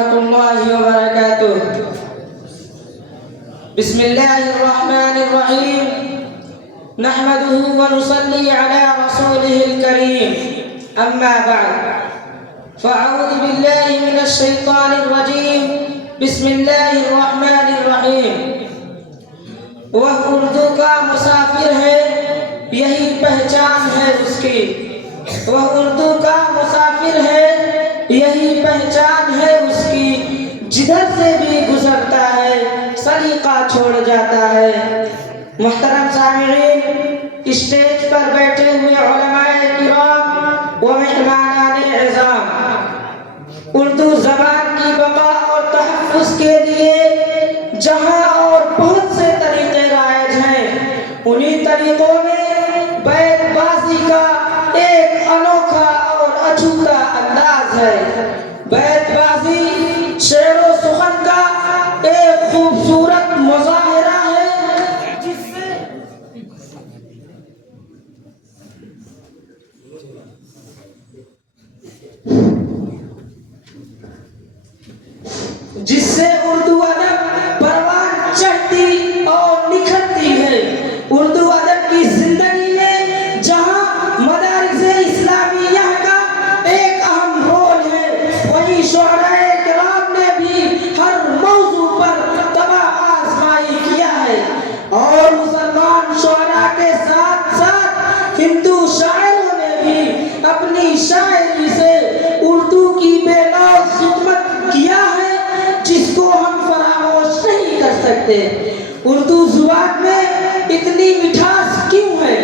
ورحمة الله وبركاته. بسم الله الرحمن الرحيم. نحمده ونصلي على رسوله الكريم. أما بعد، فأعوذ بالله من الشيطان الرجيم. بسم الله الرحمن الرحیم. وہ اردو کا مسافر ہے، یہی پہچان ہے اس کی. وہ اردو کا مسافر ہے، یہی پہچان ہے اس کی. جدھر سے بھی گزرتا ہے سلیقہ چھوڑ جاتا ہے. محترم سامعین، اسٹیج پر بیٹھے ہوئے علماء کرام و مہمانان اعظام، اردو زبان کی بقا اور تحفظ کے لیے جہاں اور بہت سے طریقے رائج ہیں، انہی طریقوں میں بیت بازی کا ایک انوکھا اور اچھوتا انداز ہے. بیت بازی شعر و سخن کا ایک خوبصورت مظاہرہ ہے جس سے اردو ادب پروان چڑھتی اور نکھرتی ہے. اردو ادب کی زندگی میں جہاں مدارس اسلامیہ کا ایک اہم رول ہے، وہیں شعراء کرام نے بھی ہر موضوع پر طبع آزمائی کیا ہے. اور مسلمان شعراء کے ساتھ ساتھ ہندو شاعروں نے بھی اپنی شاعری سے اردو کی بے لوث خدمت کیا ہے، جس کو ہم فراموش نہیں کر سکتے. اردو زبان میں اتنی مٹھاس کیوں ہے؟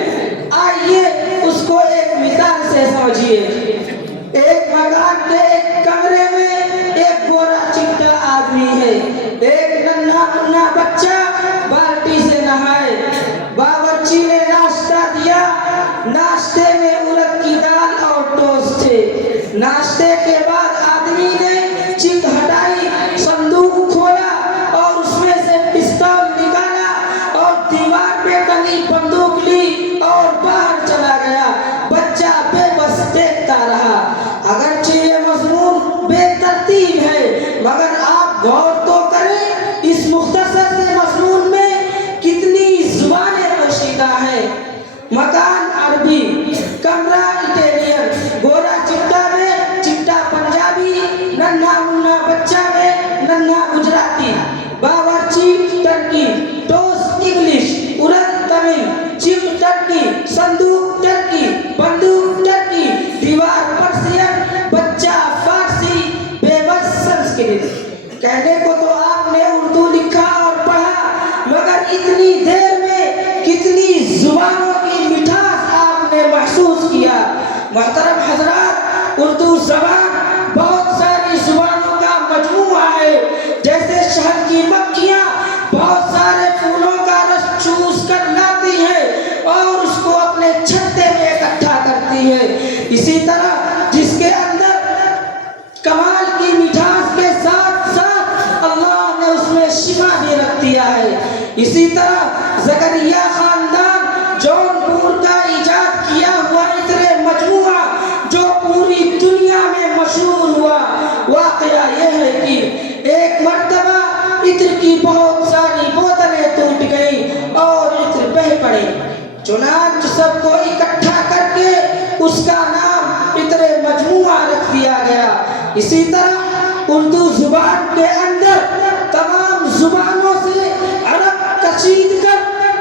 آئیے اس کو ایک مثال سے سمجھیے. ایک مکان کے ایک کمرے میں ایک گورا چٹا آدمی ہے. ایک ننھا منھا بچہ بالٹی سے نہائے. باورچی نے ناشتہ دیا. ناشتے میں ارد کی دال اور ٹوسٹ تھے. ناشتے کے بعد آدمی نے چپ ہٹائی، صندوق کھولا اور اس میں سے پستول نکالا اور دیوار پہ ٹنگی بندوق لی اور باہر چلا گیا. بچہ بے بس دیکھتا رہا. اگرچہ یہ مضمون بے ترتیب ہے، مگر آپ غور تو کریں اس مختصر سے مضمون میں کتنی زبانیں پوشیدہ ہیں. مکان عربی، کمرہ اٹیلین، گورا چٹا میں چٹا پنجابی، ننھا منھا بچہ میں ننھا گجراتی، باورچی ترکی، ٹوسٹ انگلش، ارد تمل، چپ ترکی، صندوق ترکی، بندوق ترکی، دیوار پرسین، بچہ فارسی، بے بس سنسکرت. کہنے کو تو آپ نے اردو لکھا اور پڑھا، مگر اتنی دیر میں کتنی زبانوں کی مٹھاس آپ نے محسوس کیا. محترم حضرات، اردو زبان بہت ساری زبانوں کا مجموعہ ہے. جیسے شہد کی مکھیاں بہت سارے پھولوں کا رس چوس کر لاتی ہیں اور اس کو اپنے چھتے میں اکٹھا کرتی ہے، اسی طرح جس کے اندر کمال کی مٹھاس کے ساتھ ساتھ اللہ نے اس میں شفا بھی رکھ دیا ہے. اسی طرح زکریا خاندان جون پور کا ایجاد کیا ہوا عطر مجموعہ جو پوری دنیا میں مشہور ہوا. واقعہ یہ ہے کہ ایک مرتبہ عطر کی بہت ساری بوتلیں ٹوٹ گئیں اور عطر بہہ پڑے. چنانچہ سب کو اکٹھا کر کے اس کا نام عطر مجموعہ رکھ دیا گیا. اسی طرح اردو زبان کے اندر تمام زبانوں سے عرب کشید کر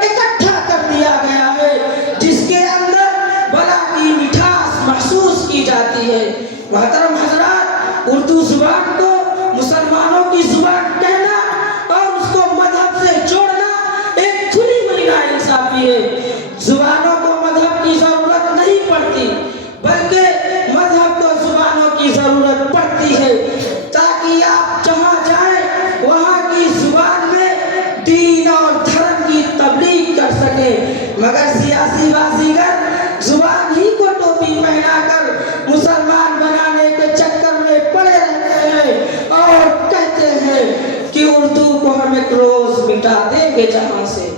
اکٹھا کر دیا گیا ہے، جس کے اندر بلا کی مٹھاس محسوس کی جاتی ہے. محترم حضرات، اردو زبان کو مسلمانوں کی زبان کہنا اور اس کو مذہب سے جوڑنا ایک کھلی ہوئی ناانصافی ہے. زبانوں کو مذہب کی ضرورت نہیں پڑتی، بلکہ مذہب کو زبانوں کی ضرورت پڑتی ہے، تاکہ آپ جہاں جائیں وہاں کی زبان میں دین اور دھرم کی تبلیغ کر سکیں. مگر سیاسی بازیگر زبان ہی کو ٹوپی پہنا کر مسلمان بنانے کے چکر میں پڑے رہتے ہیں اور کہتے ہیں کہ اردو کو ہم ایک روز مٹا دیں گے جہاں سے،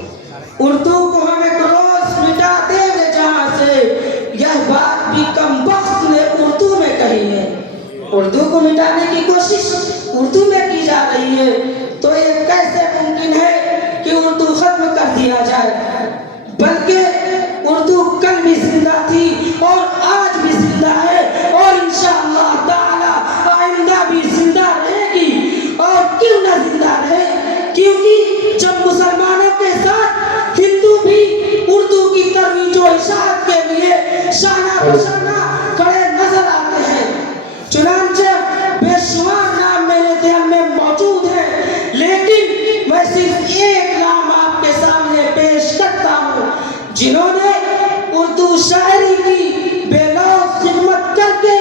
اردو کو ہم ایک روز مٹا دیں گے جہاں سے. یہ بات بھی کم وقت نے اردو میں کہی ہے. اردو کو مٹانے کی کوشش، اردو اشاعت کے لیے شانہ بشانہ کھڑے نظر آتے ہیں۔ چنانچہ بے شمار نام میرے ذہن میں موجود ہیں، لیکن میں صرف ایک نام آپ کے سامنے پیش کرتا ہوں جنہوں نے اردو شاعری کی بے لوث خدمت کر کے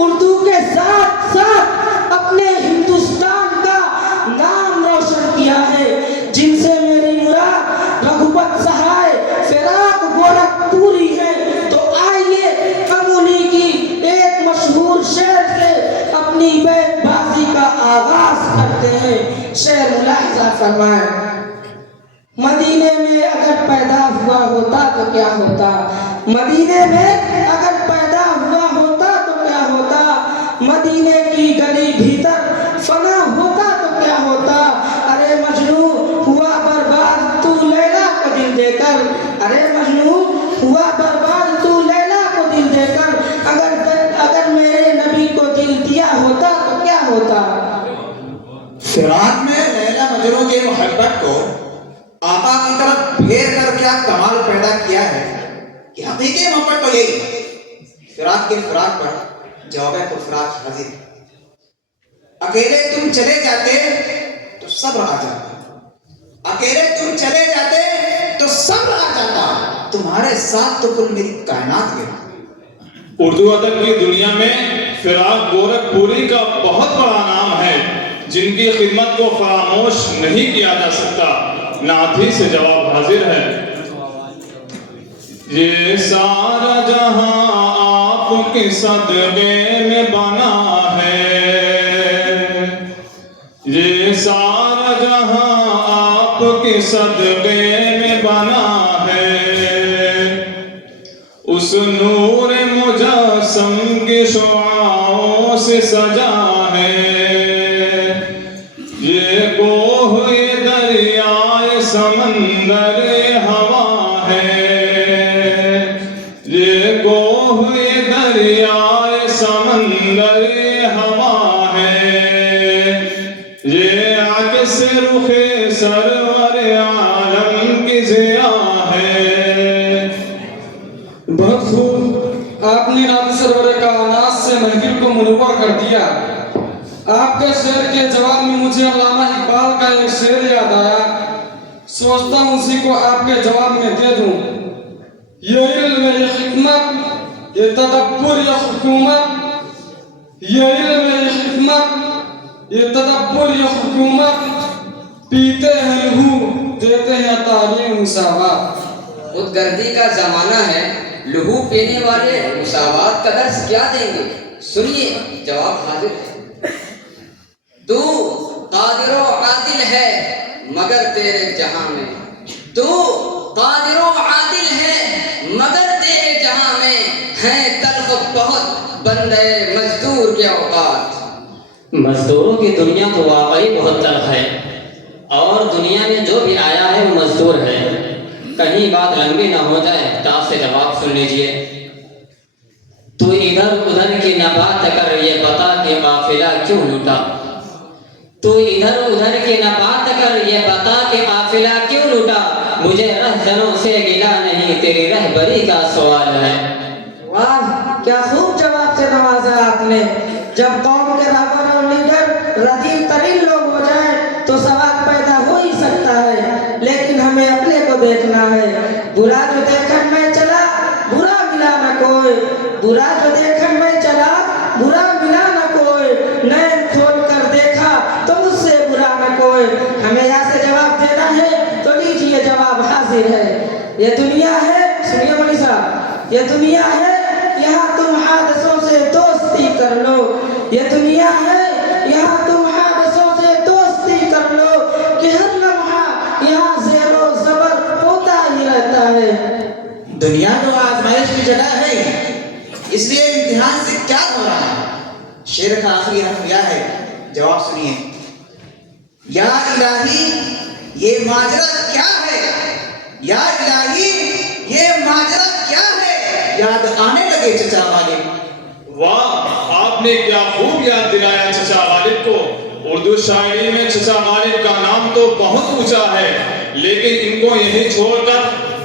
اردو کے ساتھ ساتھ اپنے ہندوستان کا نام روشن کیا ہے، جن سے میری مراد رگھوپت سہائے، فراق گورکھپوری ہے۔ تو آئیے ہم انہی کی ایک مشہور شعر سے اپنی بیت بازی کا آغاز کرتے ہیں۔ شعر ملاحظہ فرمائیں۔ مدینے میں اگر پیدا ہوا ہوتا تو کیا ہوتا، مدینے میں اگر پیدا ہوا ہوتا تو کیا ہوتا، مدینے کی گلی بھیتر فنا ہوتا تو کیا ہوتا، ارے مجنوں ہوا برباد تو لیلا کو دل دے کر، ارے مجنوں ہوا برباد تو لیلا کو دل دے کر، اگر میرے نبی کو دل دیا ہوتا تو کیا ہوتا۔ فراق میں لیلا مجنوں کی محبت کو آقا کی طرف پھیر کر کیا کمال پیدا کیا ہے کہ حقیقی محبت تو یہی ہے۔ فراق کے فراق پر جواب پر فراق حاضر۔ اکیلے تم چلے جاتے تو صبر آ جاتا، اکیلے تم چلے جاتے تو صبر آ جاتا، تمہارے ساتھ تو کل میری کائنات گئی۔ اردو ادب کی دنیا میں فراق گورکھپوری کا بہت بڑا نام ہے، جن کی خدمت کو فراموش نہیں کیا جا سکتا۔ نعت ہی سے جواب حاضر ہے۔ یہ سارا جہاں آپ کے صدقے میں بنا ہے، یہ سارا جہاں آپ کے صدقے میں بنا ہے، اس نور مجسم کی شعاعوں سے سجا ہے، یہ کوہ یہ دریائے سمندر ہوا ہے، یہ کوہ یہ دریائے سمندر ہوا ہے، یہ عکس رخ سرور عالم کی ضیاء ہے۔ بہت خوب، آپ نے نعت سرور کائنات سے محفل کو منور کر دیا۔ آپ کے شعر کے جواب میں مجھے علامہ اقبال کا ایک شعر یاد آیا، سوچتا ہوں اسی کو آپ کے جواب میں دے دوں۔ یہ علم یہ حکمت یہ تدبر یہ حکومت، یہ علم یہ حکمت یہ تدبر یہ حکومت، پیتے ہیں لہو دیتے ہیں تعلیم مساوات۔ خود گردی کا زمانہ ہے، لہو پینے والے مساوات کا درس کیا دیں گے؟ سنیے جواب حاضر ہے۔ تو قادر و عادل ہے مگر تیرے جہاں میں، تو قادر و عادل ہے مگر تیرے جہاں میں، ہیں تلخ بہت بندے مزدور کے اوقات۔ مزدوروں کی دنیا تو واقعی بہت تلخ ہے، اور دنیا میں جو بھی آیا ہے وہ مزدور ہے۔ کہیں بات لمبی نہ ہو جائے، تاں سے جواب سن لیجئے۔ تو ادھر ادھر کی نہ بات کر یہ بتا کہ قافلہ کیوں لوٹا، تو ادھر ادھر کی نہ بات کر یہ بتا کہ قافلہ کیوں لوٹا، مجھے رہزنوں سے گلا نہیں تیری رہبری کا سوال ہے۔ واہ کیا خوب جواب سے نوازا آپ نے۔ جب قوم کے رہبر اور لیڈر رذیل ترین لوگ ہو جائیں تو سوال پیدا ہو ہی سکتا ہے، لیکن ہمیں اپنے کو دیکھنا ہے۔ برا جو دیکھن میں چلا برا ملا نہ کوئی، برا جو دیکھن میں چلا برا ملا نہ کوئی، نین کھول کر دیکھا تو مجھ سے برا نہ کوئی۔ ہمیں یہاں سے جواب دینا ہے تو لیجیے جواب حاضر ہے۔ یہ دنیا ہے، سنیے مولی صاحب، یہ دنیا ہے یہاں تم حادثوں سے دوستی کر لو، یہ دنیا ہے یہاں تم حادثوں سے دوستی کر لو، کہ ہر لمحہ یہاں زیر و زبر ہوتا ہی رہتا ہے۔ دنیا تو آزمائش کی جگہ ہے، اس لیے امتحان سے کیا ہو رہا ہے۔ شعر کا آخری حرف یا ہے، جواب سنیے۔ یا الہی یہ ماجرا کیا ہے، یا الہی یہ ماجرا کیا ہے، یاد آنے لگے چچا غالب۔ واہ، آپ نے کیا خوب یاد دلایا چچا غالب کو۔ اردو شاعری میں چچا غالب کا نام تو بہت اونچا ہے، لیکن ان کو یہیں چھوڑ کر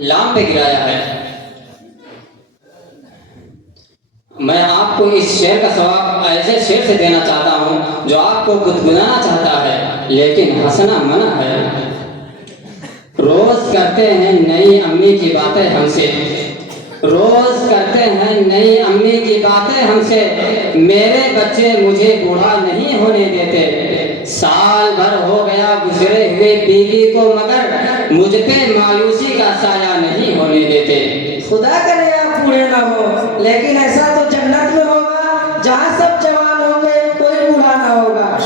لام پہ گرایا ہے۔ میں آپ کو اس شعر کا ثواب ایسے شعر سے دینا چاہتا ہوں جو آپ کو گدگدانا چاہتا ہے لیکن ہنسنا منع ہے۔ روز کرتے ہیں نئی امی کی باتیں ہم سے، روز کرتے ہیں نئی امی کی باتیں ہم سے، میرے بچے مجھے بوڑھا نہیں ہونے دیتے، سال بھر ہو گیا گزرے ہوئے بیوی کو مگر مجھ پہ مایوسی کا سایہ نہیں ہونے دیتے۔ خدا کرے آپ بوڑھے نہ ہو، لیکن ایسا تو جنت میں ہوگا جہاں سب جوان ہوں گے، کوئی بوڑھا نہ ہوگا،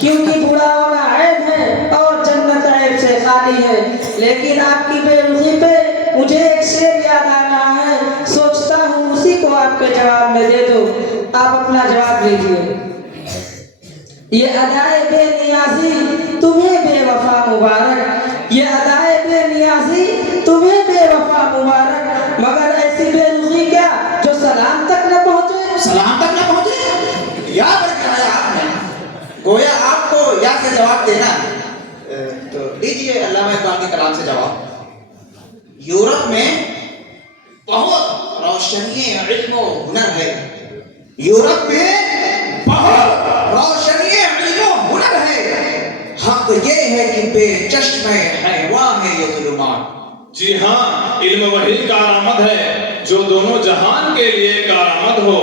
کیونکہ بوڑھا ہونا عیب ہے اور جنت عیب سے خالی ہے۔ لیکن آپ کی بے رخی پہ مجھے ایک شعر یاد آ رہا ہے، سوچتا ہوں اسی کو آپ کے جواب میں دے دو۔ آپ اپنا جواب دیجیے۔ یہ ادائے بے نیازی تمہیں بے وفا مبارک، یہ ادائے بے نیازی تمہیں بے وفا مبارک، مگر ایسی بے رخی کیا جو سلام تک نہ پہنچے؟ سلام تک نہ پہنچے؟ یا پر کہا آپ نے، گویا آپ کو یا سے جواب دینا تو لیجیے علامہ اقبال کے کلام سے جواب۔ یورپ میں بہت روشنی علم و ہنر ہے، یورپ میں بہت روشنی علم و ہنر ہے، حق یہ ہے کہ بے چشم حیوان ہے یہ ظلمات۔ جی ہاں، علم وہی کارآمد ہے جو دونوں جہان کے لیے کارآمد ہو۔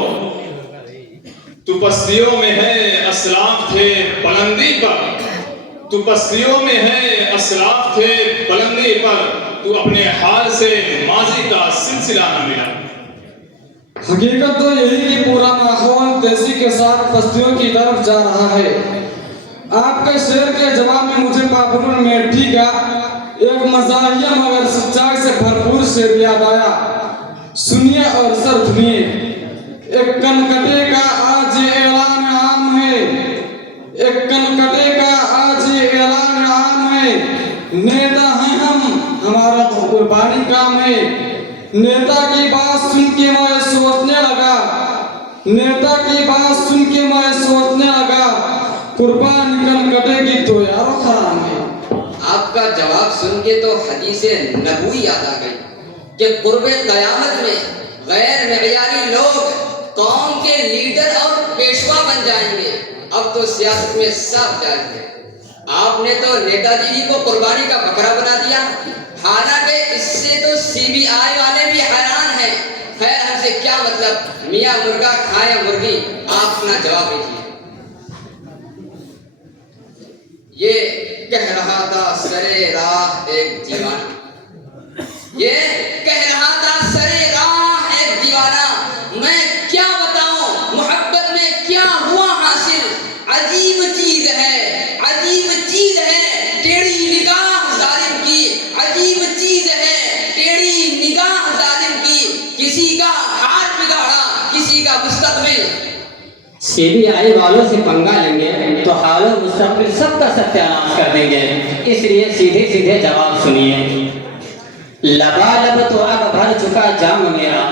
تو پستیوں میں ہے اسلاف تھے بلندی پر، تو پستیوں میں ہے اسلاف تھے بلندی پر، تو اپنے حال سے ماضی کا سلسلہ نہ ملا۔ حقیقت تو یہی کہ پورا ماحول تیزی کے ساتھ پستیوں کی طرف جا رہا ہے۔ آپ کے شعر کے جواب میں مجھے بابر میٹھی کا ایک مزاحیہ مگر سچائی سے بھرپور شعر یاد آیا، سنیے اور سر سنیے۔ ایک کنکٹے کا آج اعلان عام ہے، ایک کنکٹے کا آج اعلان عام ہے، نیتا ہیں ہم ہمارا قربانی کام ہے، نیتا کی بات سن کے میں سوچنے لگا، نیتا کی بات سن کے میں سوچنے لگا، قربان کنکٹے کی تو یارو حرام ہے۔ آپ کا جواب سن کے تو حدیث نبوی یاد آ گئی کہ قرب قیامت میں غیر معیاری لوگ قوم کے لیڈر اور پیشوا بن جائیں گے۔ اب تو سیاست میں صاف جائز ہے۔ آپ نے تو نیتا جی کو قربانی کا بکرا بنا دیا، حالانکہ اس سے تو CBI والے بھی حیران ہیں۔ خیر ہم سے کیا مطلب، میاں مرغا کھائے مرغی، آپ اپنا جواب دیجیے۔ یہ کہہ رہا تھا سرے راہ ایک دیوانہ، یہ کہہ رہا تھا سرے راہ ایک دیوانہ، میں کیا بتاؤں محبت میں کیا ہوا حاصل، عجیب چیز ہے، عجیب چیز ہے ٹیڑھی نگاہ ظالم کی، عجیب چیز ہے ٹیڑھی نگاہ ظالم کی، کسی کا حال بگاڑا کسی کا مستقبل۔ CBI والوں سے پنگا لیں گے تو حال و مستقبل سب کا ستیہ ناش کر دیں گے، اس لیے سیدھے سیدھے جواب سنیے۔ لبالب تو اب بھر چکا جام میرا،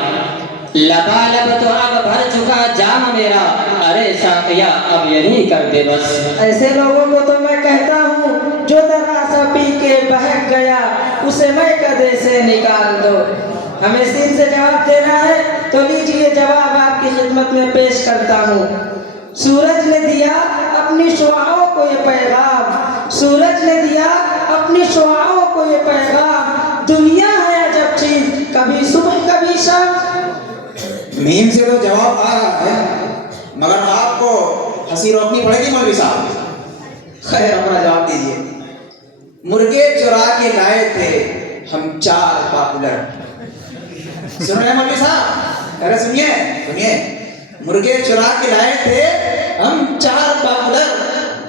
لبالب تو اب بھر چکا جام میرا، ارے ساقیا اب یہی کر دے بس۔ ایسے لوگوں کو تو میں کہتا ہوں جو دراسا پی کے بہک گیا اسے میں کدے سے نکال دو۔ ہمیں سین سے جواب دینا ہے تو لیجیے جواب آپ کی خدمت میں پیش کرتا ہوں۔ سورج نے دیا اپنی شعاعوں کو یہ پیغام، سورج نے دیا اپنی شعاعوں کو یہ پیغام، دنیا ہے عجب چیز کبھی صبح کبھی شام۔ میم سے تو جواب آ رہا ہے مگر آپ کو ہنسی روکنی پڑے گی مولوی صاحب۔ خیر اپنا جواب دیجیے۔ مرغے چرا کے لائے تھے ہم 4 پاپولر۔ سن رہے ہیں مولوی صاحب؟ ارے سنیے سنیے، مرغے چرا کے لائے تھے ہم 4 پاپولر،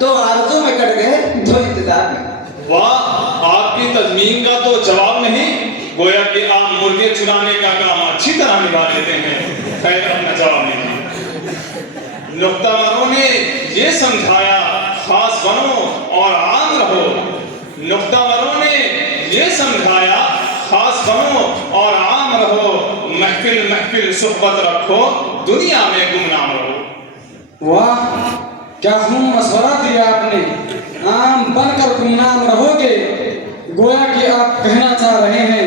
2 آرزو میں کٹ گئے 2 انتظار میں۔ واہ، آپ کی تضمین کا تو جواب نہیں، گویا کہ آپ مرغے چرانے کا کام اچھی طرح نبھا لیتے ہیں۔ خیر اپنا جواب نہیں۔ نقطہ ماروں نے یہ سمجھایا خاص بنو اور عام رہو، نقطہ ماروں نے یہ سمجھایا خاص بنو اور عام رہو، محفل محفل صحبت رکھو، دنیا میں گمنام رہو۔ واہ کیا ہم مشورہ دیا آپ نے، عام بن کر گمنام رہو گے۔ گویا کہ آپ کہنا چاہ رہے ہیں